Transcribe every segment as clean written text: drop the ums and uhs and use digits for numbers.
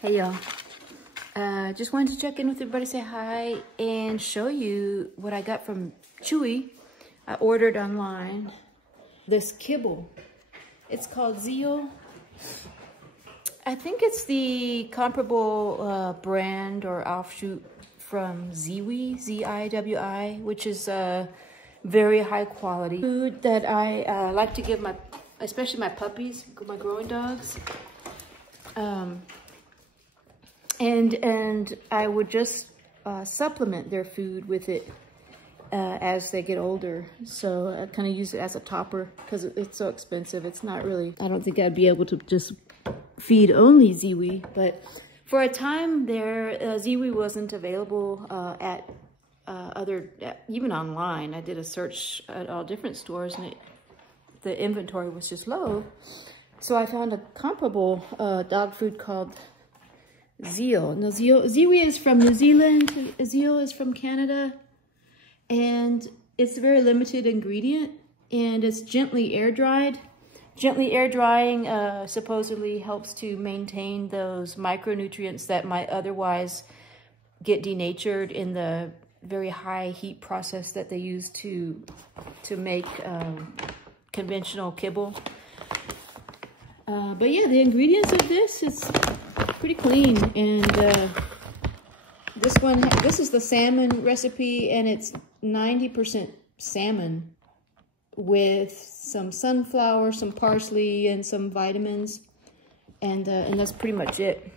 Hey y'all, just wanted to check in with everybody, say hi, and show you what I got from Chewy. I ordered online this kibble. It's called Zeal. I think it's the comparable brand or offshoot from Ziwi, Z-I-W-I, which is very high quality food that I like to give especially my puppies, my growing dogs. And I would just supplement their food with it as they get older. So I kind of use it as a topper because it's so expensive. It's not really, I don't think I'd be able to just feed only Ziwi, but for a time there, Ziwi wasn't available at even online. I did a search at all different stores and the inventory was just low. So I found a comparable dog food called Zeal. Now, Ziwi is from New Zealand, Zeal is from Canada, and it's a very limited ingredient, and it's gently air dried. Gently air drying supposedly helps to maintain those micronutrients that might otherwise get denatured in the very high heat process that they use to make conventional kibble. But yeah, the ingredients of this is pretty clean, and this is the salmon recipe, and it's 90% salmon with some sunflower, some parsley, and some vitamins, and that's pretty much it.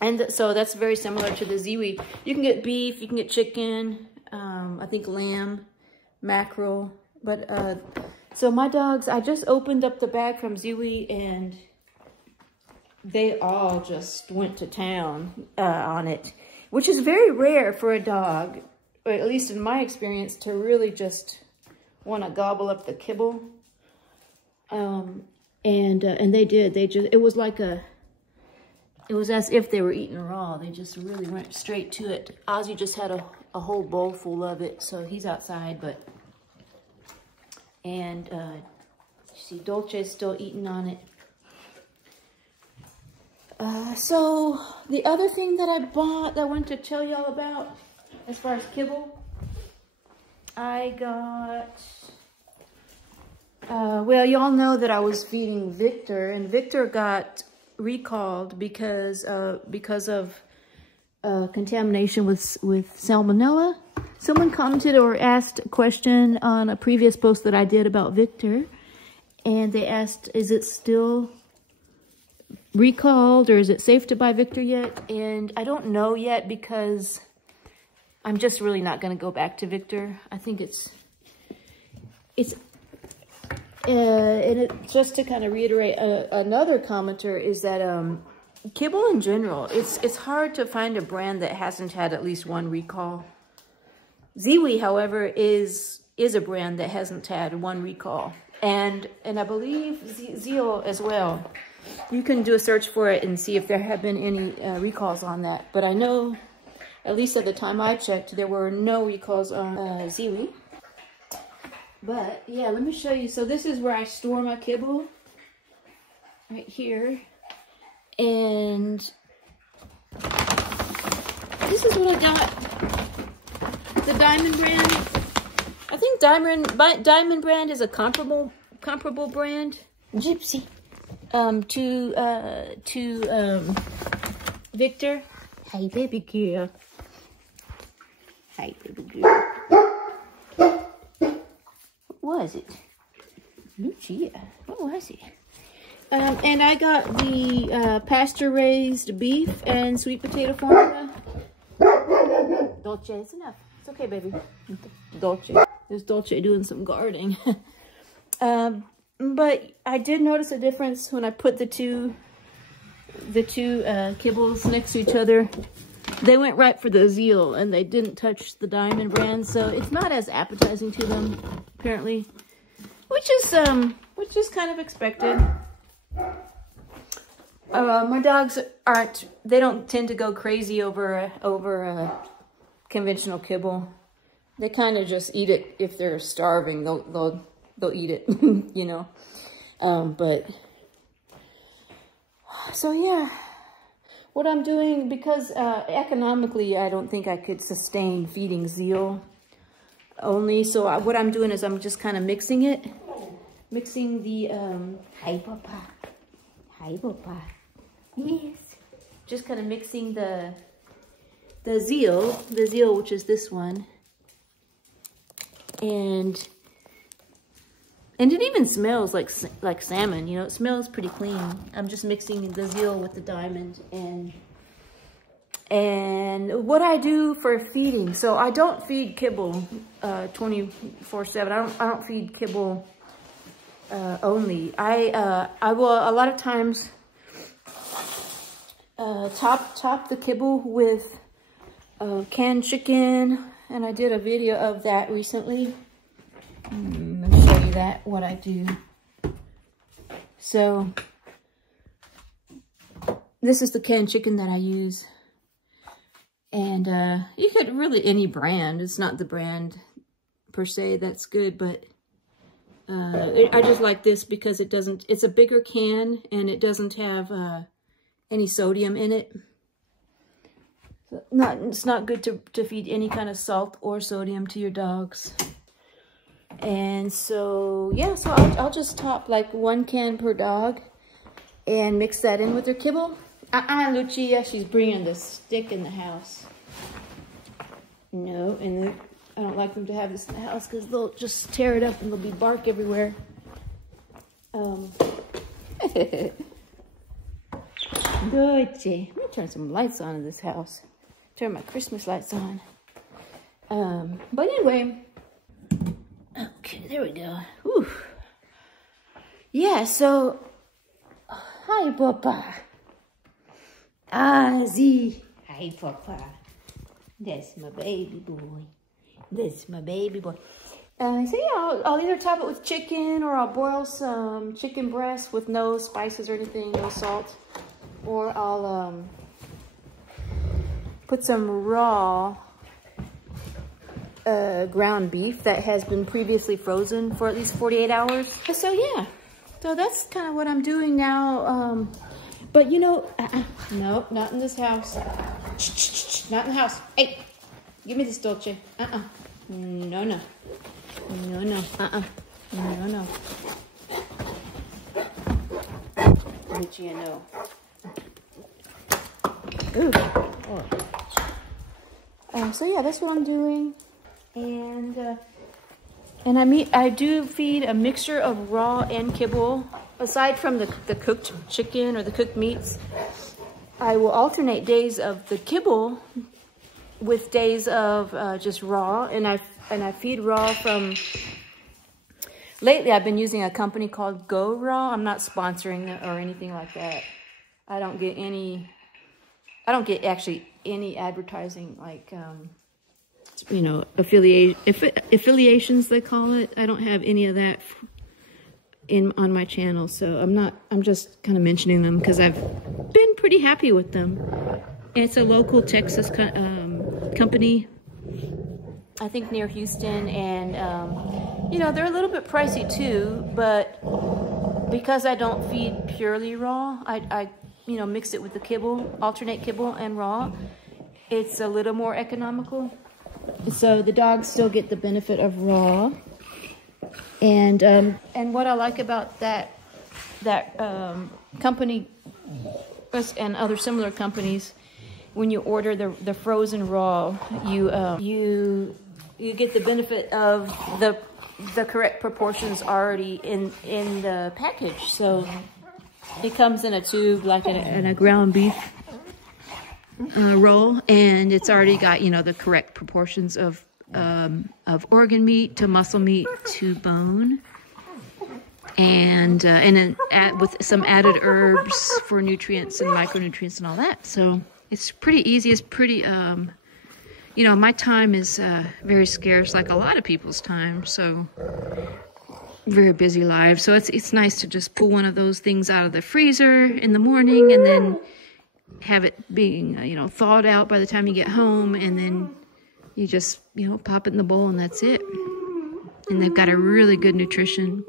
And so that's very similar to the Ziwi. You can get beef, you can get chicken, I think lamb, mackerel, but so my dogs, I just opened up the bag from Ziwi, and they all just went to town on it, which is very rare for a dog, or at least in my experience, to really just want to gobble up the kibble. And they did. It was as if they were eating raw. They just really went straight to it. Ozzy just had a whole bowl full of it, so he's outside, and you see Dolce's still eating on it. So the other thing that I bought that I wanted to tell y'all about as far as kibble, I got, well, y'all know that I was feeding Victor, and Victor got recalled because of contamination with Salmonella. Someone commented or asked a question on a previous post that I did about Victor, and they asked, is it still recalled, or is it safe to buy Victor yet? And I don't know yet, because I'm just really not going to go back to Victor. I think it's just to kind of reiterate, another commenter is that kibble in general, it's hard to find a brand that hasn't had at least one recall. Ziwi, however, is a brand that hasn't had one recall, and I believe Zeal as well. You can do a search for it and see if there have been any recalls on that. But I know, at least at the time I checked, there were no recalls on Ziwi. But yeah, let me show you. So this is where I store my kibble, right here. And this is what I got. The Diamond brand. I think Diamond brand is a comparable brand. Gypsy. To Victor. Hey, baby girl. Hey, baby girl. What was it? Lucia. What was it? And I got the pasture-raised beef and sweet potato formula. Dolce, it's enough. It's okay, baby. Dolce. There's Dolce doing some gardening. But I did notice a difference when I put the two kibbles next to each other. They went right for the Zeal, and they didn't touch the Diamond brand, so it's not as appetizing to them, apparently, which is kind of expected. My dogs they don't tend to go crazy over conventional kibble. They kind of just eat it if they're starving. They'll eat it, you know. But so yeah, what I'm doing, because economically, I don't think I could sustain feeding Zeal only. So what I'm doing is I'm just kind of mixing it. Mixing the, hi Papa. Hi Papa. Yes. Just kind of mixing the Zeal, which is this one. And it even smells like salmon, you know, it smells pretty clean. I'm just mixing the Zeal with the Diamond. And what I do for feeding, so I don't feed kibble 24/7. I don't feed kibble only. I will a lot of times top the kibble with canned chicken, and I did a video of that recently. Let me show you what I do. So this is the canned chicken that I use. And you could really, any brand. It's not the brand per se that's good, but I just like this because it's a bigger can and it doesn't have any sodium in it. So it's not good to feed any kind of salt or sodium to your dogs. And so, yeah, so I'll just top like 1 can per dog and mix that in with their kibble. Lucia, she's bringing the stick in the house. No, and I don't like them to have this in the house because they'll just tear it up and there'll be bark everywhere. Good. Let me turn some lights on in this house. Turn my Christmas lights on. But anyway, okay, there we go. Whew. Yeah, so, hi, Papa. Z. Hi, Papa. That's my baby boy. That's my baby boy. So yeah, I'll either top it with chicken, or I'll boil some chicken breast with no spices or anything, no salt. Or I'll put some raw ground beef that has been previously frozen for at least 48 hours. So yeah, so that's kind of what I'm doing now. But you know, no, not in this house. Not in the house. Hey, give me this Dolce. No, no. No, no. No, no. Lucia, no. Ooh. So yeah, that's what I'm doing. And I do feed a mixture of raw and kibble. Aside from the cooked chicken or the cooked meats, I will alternate days of the kibble with days of just raw, and I feed raw from. Lately, I've been using a company called Go Raw. I'm not sponsoring it or anything like that. I don't get actually any advertising, like you know, affiliations they call it. I don't have any of that on my channel, so I'm just kind of mentioning them because I've been pretty happy with them. It's a local Texas company, I think near Houston, and you know, they're a little bit pricey too, but because I don't feed purely raw, I you know, mix it with the kibble, alternate kibble and raw. It's a little more economical, so the dogs still get the benefit of raw. And what I like about that company and other similar companies, when you order the frozen raw, you get the benefit of the correct proportions already in the package. So it comes in a tube like in a ground beef roll, and it's already got, you know, the correct proportions of organ meat to muscle meat to bone, and then with some added herbs for nutrients and micronutrients and all that. So it's pretty easy. It's pretty, you know, my time is very scarce, like a lot of people's time. So very busy lives. So it's nice to just pull one of those things out of the freezer in the morning and then have it being, you know, thawed out by the time you get home, and then you just, you know, pop it in the bowl and that's it. And they've got a really good nutrition.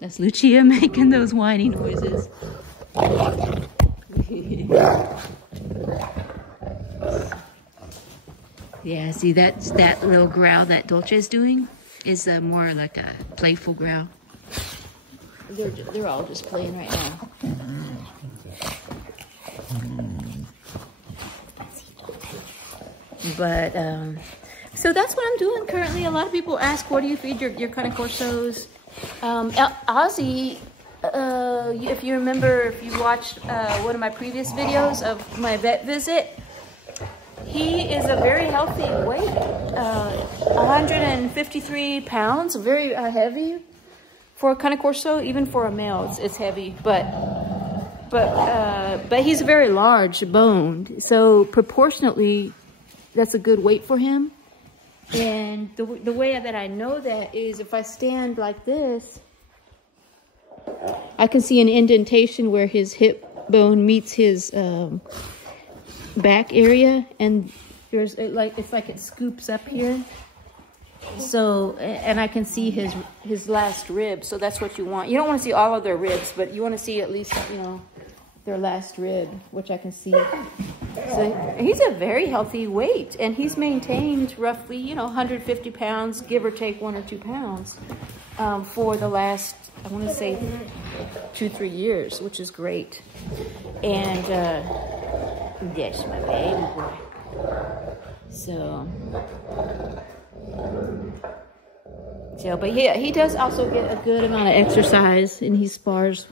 That's Lucia making those whiny noises. Yeah, see, that's that little growl that Dolce's doing is more like a playful growl. They're all just playing right now. But so that's what I'm doing currently. A lot of people ask, what do you feed your Cane Corsos? Ozzy, if you remember, if you watched one of my previous videos of my vet visit, he is a very healthy weight, 153 pounds, very heavy for a Cane Corso. Even for a male, it's heavy, but he's very large boned, so proportionately, that's a good weight for him. And the way that I know that is if I stand like this, I can see an indentation where his hip bone meets his back area, and there's it's like it scoops up here. So, and I can see his last rib. So that's what you want. You don't want to see all of their ribs, but you want to see at least, you know, their last rib, which I can see. So he's a very healthy weight, and he's maintained roughly, you know, 150 pounds, give or take 1 or 2 pounds, for the last, I want to say 2-3 years, which is great. And that's my baby boy. So, but yeah, he does also get a good amount of exercise, and he spars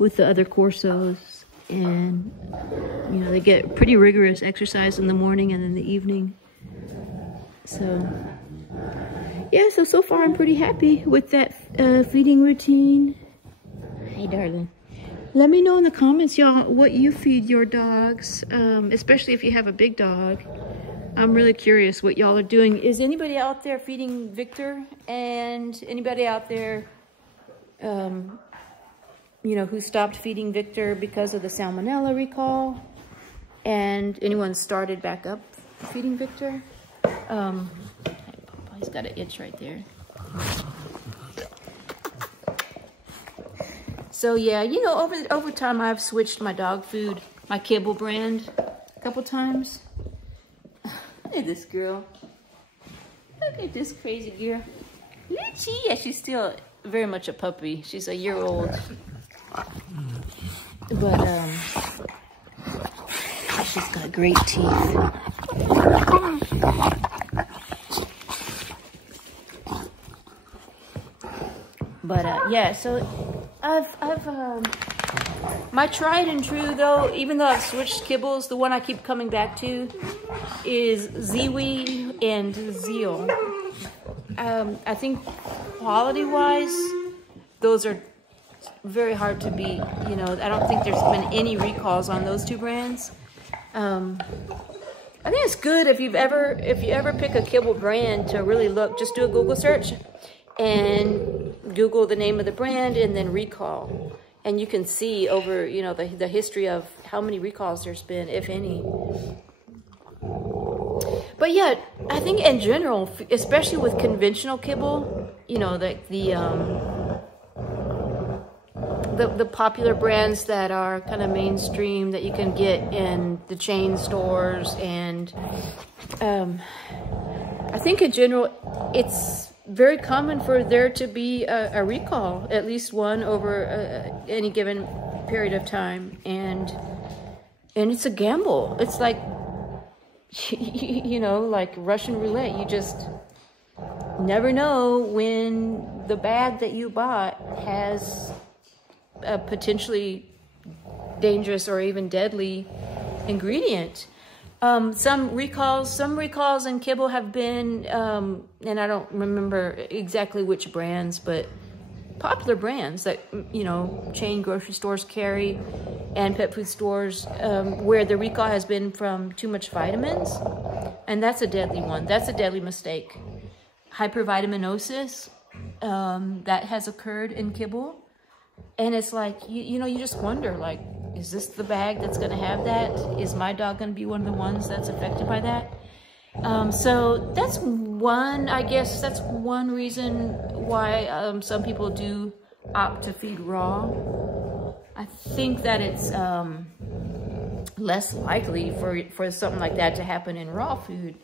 with the other Corsos. And, you know, they get pretty rigorous exercise in the morning and in the evening. So, yeah, so far I'm pretty happy with that feeding routine. Hey, darling. Let me know in the comments, y'all, what you feed your dogs, especially if you have a big dog. I'm really curious what y'all are doing. Is anybody out there feeding Victor? And anybody out there, you know, who stopped feeding Victor because of the Salmonella recall? And anyone started back up feeding Victor? He's got an itch right there. So yeah, you know, over time I've switched my dog food, my KIBBLE brand, a couple times. Look at this girl. Look at this crazy girl. Litchi, yeah, she's still very much a puppy. She's a year old. But she's got great teeth. But yeah, so I've my tried and true though, even though I've switched kibbles, the one I keep coming back to is Ziwi and Zeal. I think quality wise, those are very hard to beat. You know, I don't think there's been any recalls on those two brands. I think it's good if you ever pick a KIBBLE brand to really look, just do a Google search and Google the name of the brand and then recall. And you can see over, you know, the history of how many recalls there's been, if any. But yeah, I think in general, especially with conventional KIBBLE, you know, the popular brands that are kind of mainstream that you can get in the chain stores, and I think in general, it's very common for there to be a recall, at least one over any given period of time, and it's a gamble. It's like, you know, like Russian roulette. You just never know when the bag that you bought has a potentially dangerous or even deadly ingredient. Some recalls in KIBBLE have been, and I don't remember exactly which brands, but popular brands that, you know, chain grocery stores carry and pet food stores, where the recall has been from too much vitamins, and that's a deadly one. That's a deadly mistake. Hypervitaminosis, that has occurred in KIBBLE, and it's like, you know, you just wonder, like, is this the bag that's going to have that? Is my dog going to be one of the ones that's affected by that? So that's one, I guess, that's one reason why some people do opt to feed raw. I think that it's less likely for something like that to happen in raw food.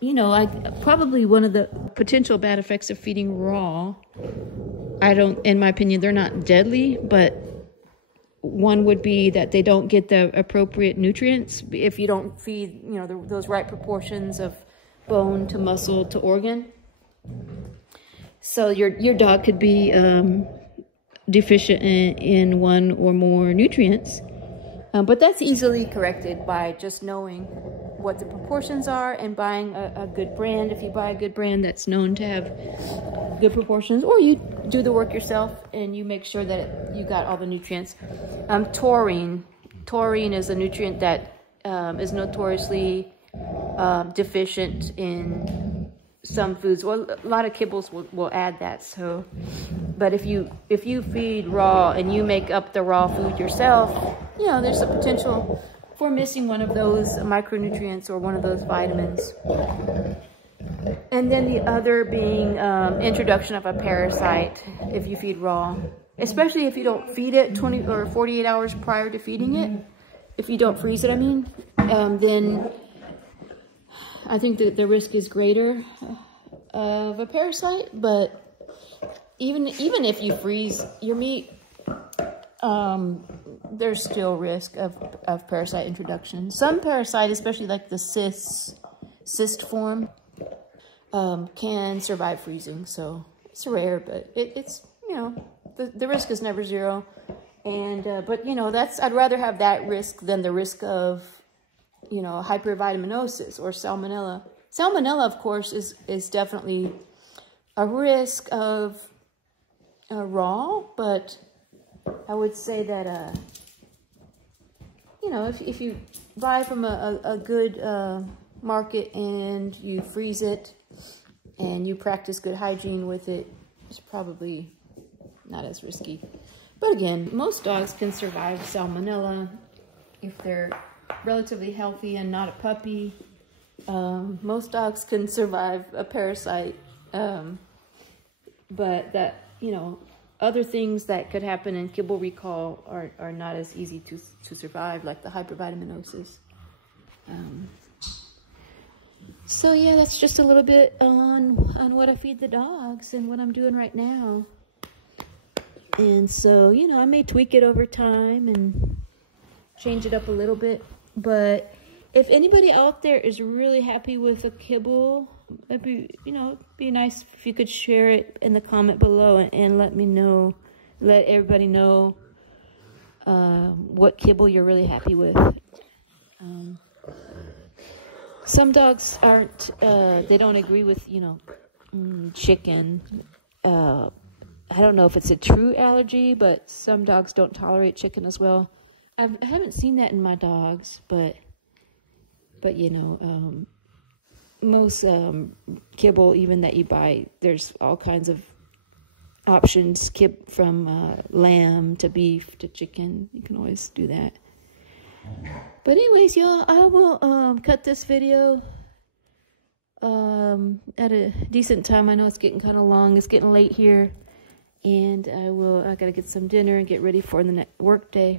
You know, probably one of the potential bad effects of feeding raw, in my opinion, they're not deadly, but one would be that they don't get the appropriate nutrients if you don't feed, you know, those right proportions of bone to muscle to organ. So your dog could be deficient in one or more nutrients, but that's easily corrected by just knowing what the proportions are and buying a good brand. If you buy a good brand that's known to have good proportions, or you do the work yourself and you make sure that you got all the nutrients. Taurine is a nutrient that is notoriously deficient in some foods. Well, a lot of kibbles will add that. So, but if you feed raw and you make up the raw food yourself, you know, there's a potential for missing one of those micronutrients or one of those vitamins. And then the other being introduction of a parasite if you feed raw, especially if you don't feed it 20 or 48 hours prior to feeding it. If you don't freeze it, I mean, then I think that the risk is greater of a parasite. But even if you freeze your meat, there's still risk of parasite introduction. Some parasite, especially like the cyst form, can survive freezing. So it's rare, but it's, you know, the risk is never zero. And but you know, I'd rather have that risk than the risk of, you know, hypervitaminosis or salmonella. Salmonella, of course, is definitely a risk of raw, but I would say that you know, if you buy from a good market and you freeze it and you practice good hygiene with it, it's probably not as risky. But again, most dogs can survive salmonella if they're relatively healthy and not a puppy. Most dogs can survive a parasite, but that, you know, other things that could happen in kibble recall are not as easy to survive, like the hypervitaminosis. So yeah, that's just a little bit on what I feed the dogs and what I'm doing right now. And so, you know, I may tweak it over time and change it up a little bit. But if anybody out there is really happy with a kibble, it'd be, you know, be nice if you could share it in the comment below and let me know, let everybody know what kibble you're really happy with. Some dogs aren't, they don't agree with, you know, chicken. I don't know if it's a true allergy, but some dogs don't tolerate chicken as well. I haven't seen that in my dogs, but you know, most kibble, even that you buy, there's all kinds of options, from lamb to beef to chicken. You can always do that. But anyways, y'all, I will cut this video at a decent time. I know it's getting kind of long. It's getting late here. And I gotta get some dinner and get ready for the next work day.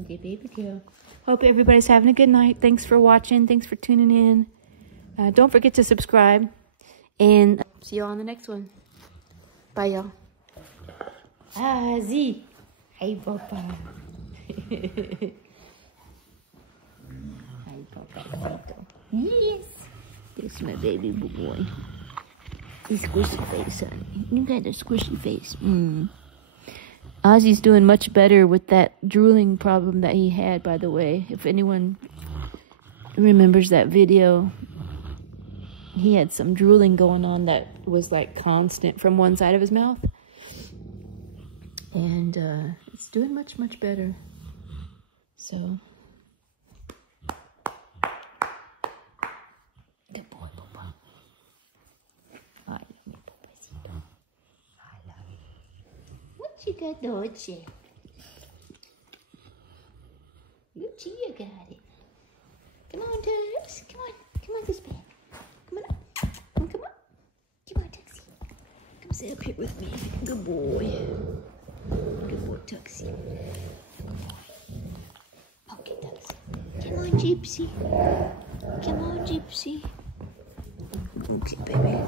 Okay, baby girl. Hope everybody's having a good night. Thanks for watching. Thanks for tuning in. Don't forget to subscribe. And see you on the next one. Bye, y'all. Z. Hey, Papa. Hey, Papa. Yes. This is my baby boy. He's squishy face, honey. You got a squishy face. Ozzy's doing much better with that drooling problem that he had, by the way. If anyone remembers that video, he had some drooling going on that was like constant from one side of his mouth. And it's doing much, much better. So, good boy, Papa. I love you, Papacito. I love you. What you got, Doche? You got it. Come on, Tux. Come on. Come on, this bag. Come on up. Come on. Come on, Tuxie. Come sit up here with me. Good boy. Good boy, Tuxie. Good boy. Okay, Tuxie. Come on. Gypsy. Come on, Gypsy. Okay, baby.